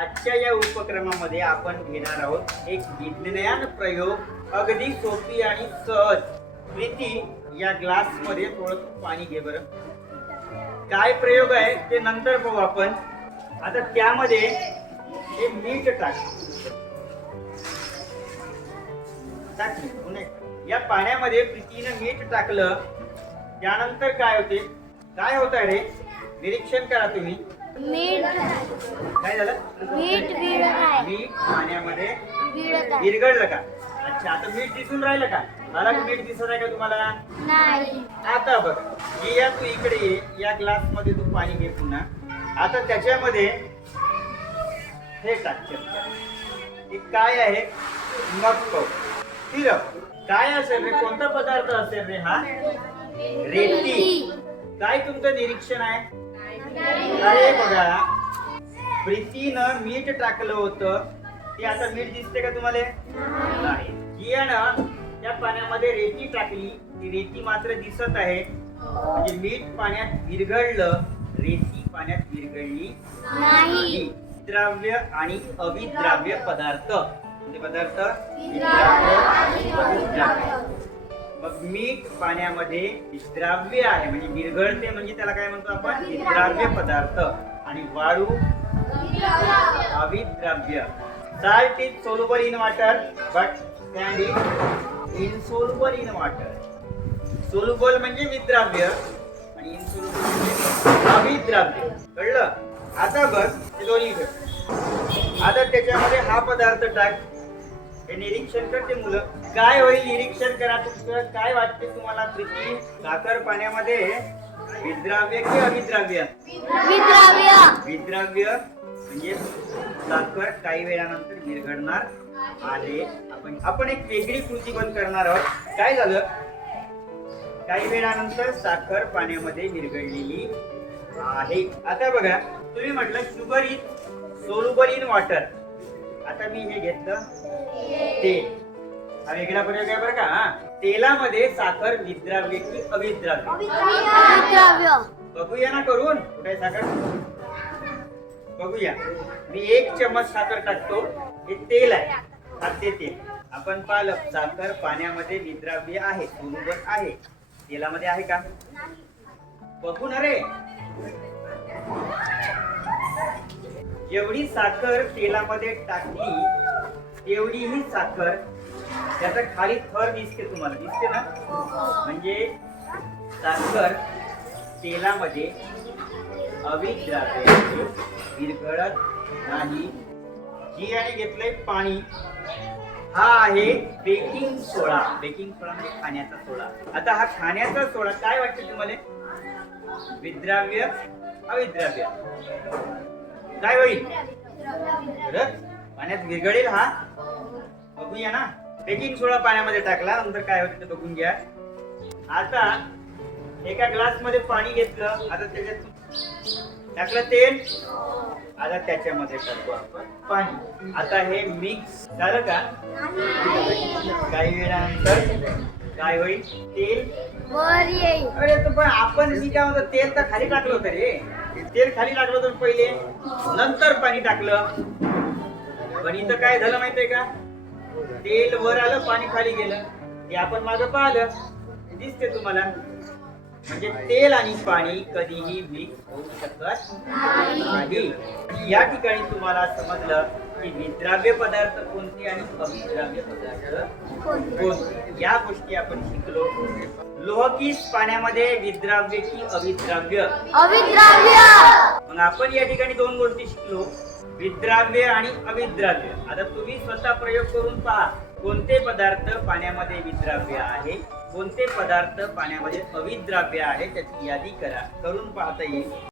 आजच्या या उपक्रमामध्ये आपण घेणार आहोत एक विज्ञान प्रयोग, अगदी सोपी आणि सहज. प्रीती, या ग्लास मध्ये थोडं पाणी घे बरं. काय प्रयोग आहे ते नंतर पाहू आपण. आता त्यामध्ये हे मीठ टाकले. या पाण्यामध्ये प्रीतीनं मीठ टाकलं. त्यानंतर काय होते, काय होत आहे रे? निरीक्षण करा तुम्ही. मीठ काय झालं? मीठ विरघळत आहे. मीठ पाण्यामध्ये विरघळत आहे. विरघळलं का? अच्छा, आता मीठ दिसून राहिलं का? मला मीठ दिसत आहे का तुम्हाला? नाही. आता बघ, ही या तू इकडे ये. या ग्लास मध्ये तू पाणी घे पुन्हा. आता त्याच्यामध्ये हे टाक. हे काय आहे? मक्को. सिरप. काय असेल रे? कोणता पदार्थ असेल रे हा? रेती. काय तुमचं निरीक्षण आहे? अरे बघा, प्रीतीनं मीठ टाकलं होतं. ते आता मीठ दिसते का तुम्हाला? नाही. जियानं त्या पाण्यामध्ये रेती टाकली. ती रेती मात्र दिसत आहे. म्हणजे मीठ पाण्यात विरघळलं, रेती पाण्यात विरघळली नाही. द्रव्य आणि अविद्राव्य पदार्थ. म्हणजे पदार्थ मग मीठ पाण्यामध्ये विद्राव्य आहे, म्हणजे विरघळते, म्हणजे त्याला काय म्हणतो आपण? विद्राव्य पदार्थ. आणि वाळू अविद्राव्य. Salt is soluble in water, but sand is insoluble in water. Soluble म्हणजे विद्राव्य आणि insoluble म्हणजे अविद्राव्य. कळलं? आता बघ, हे दोन्ही कर. आता त्याच्यामध्ये हा पदार्थ टाक. हे निरीक्षण करते मुलं. काय होईल निरीक्षण करा. तुमचं काय वाटते तुम्हाला प्रीती? साखर पाण्यामध्ये विद्राव्य की अविद्राव्य? विद्राव्य. विद्राव्य म्हणजे साखर काही वेळानंतर विरघळणार आहे. आपण एक वेगळी कृती पण करणार आहोत. काय झालं? काही वेळानंतर साखर पाण्यामध्ये विरघळलेली आहे. आता बघा, तुम्ही म्हटलं sugar is soluble in water. आता मी हे घेतलं तेल. हा वेगळा प्रयोग आहे बरं का. तेलामध्ये साखर विद्राव्य की अविद्राव्य? विद्राव्य. बघूया ना करून. कुठे साखर? बघूया. मी 1 चमच साखर टाकतो. हे तेल आहे. हा ते तेल आपण पाहिलं. साखर पाण्यामध्ये विद्राव्य आहे, सोल्युबल आहे. तेलामध्ये आहे का? बघू ना रे. जेवढी साखर तेलामध्ये टाकली तेवढी ही साखर, त्याचा खाली थर दिसते तुम्हाला, दिसते ना? म्हणजे साखर तेलामध्ये अविद्राव्य विरघळत नाही. जी आणि घेतलंय पाणी. हा आहे बेकिंग सोडा. बेकिंग सोडा म्हणजे खाण्याचा सोडा. आता हा खाण्याचा सोडा काय वाटतं तुम्हाला? विद्राव्य अविद्राव्य? काय होईल? पाण्यात विरघळेल हा. बघूया ना. बेकिंग सोडा पाण्यामध्ये टाकला, नंतर काय होतं ते बघून घ्या. आता एका ग्लास मध्ये पाणी घेतलं. आता त्याच्यात टाकलं तेल. आता त्याच्यामध्ये टाकतो आपण पाणी. आता हे मिक्स झालं का? काही वेळानंतर काय होईल? तेल वर येईल. अरे तो पण आपण मी काय म्हणतो, तेल तर खाली टाकलं होतं रे. तेल खाली टाकलं होतं पहिले, नंतर पाणी टाकलं. पण इथं काय झालं माहितीये का? तेल वर आलं, पाणी खाली गेलं. हे आपण मागं पाहिलं, दिसते तुम्हाला. म्हणजे तेल आणि पाणी कधीही मिक्स होऊ शकत नाही. या ठिकाणी तुम्हाला समजलं की विद्राव्य पदार्थ कोणते आणि अविद्राव्य पदार्थ कोणते. या गोष्टी आपण शिकलो. लोहकीस पाण्यामध्ये विद्राव्य की अविद्राव्य? अविद्राव्य. मग आपण या ठिकाणी 2 गोष्टी शिकलो, विद्राव्य आणि अविद्राव्य. आता तुम्ही स्वतः प्रयोग करून पहा. कोणते पदार्थ पाण्यामध्ये विद्राव्य आहे, कोणते पदार्थ पाण्यामध्ये अविद्राव्य आहे, त्याची यादी करा. करून पाहता येईल.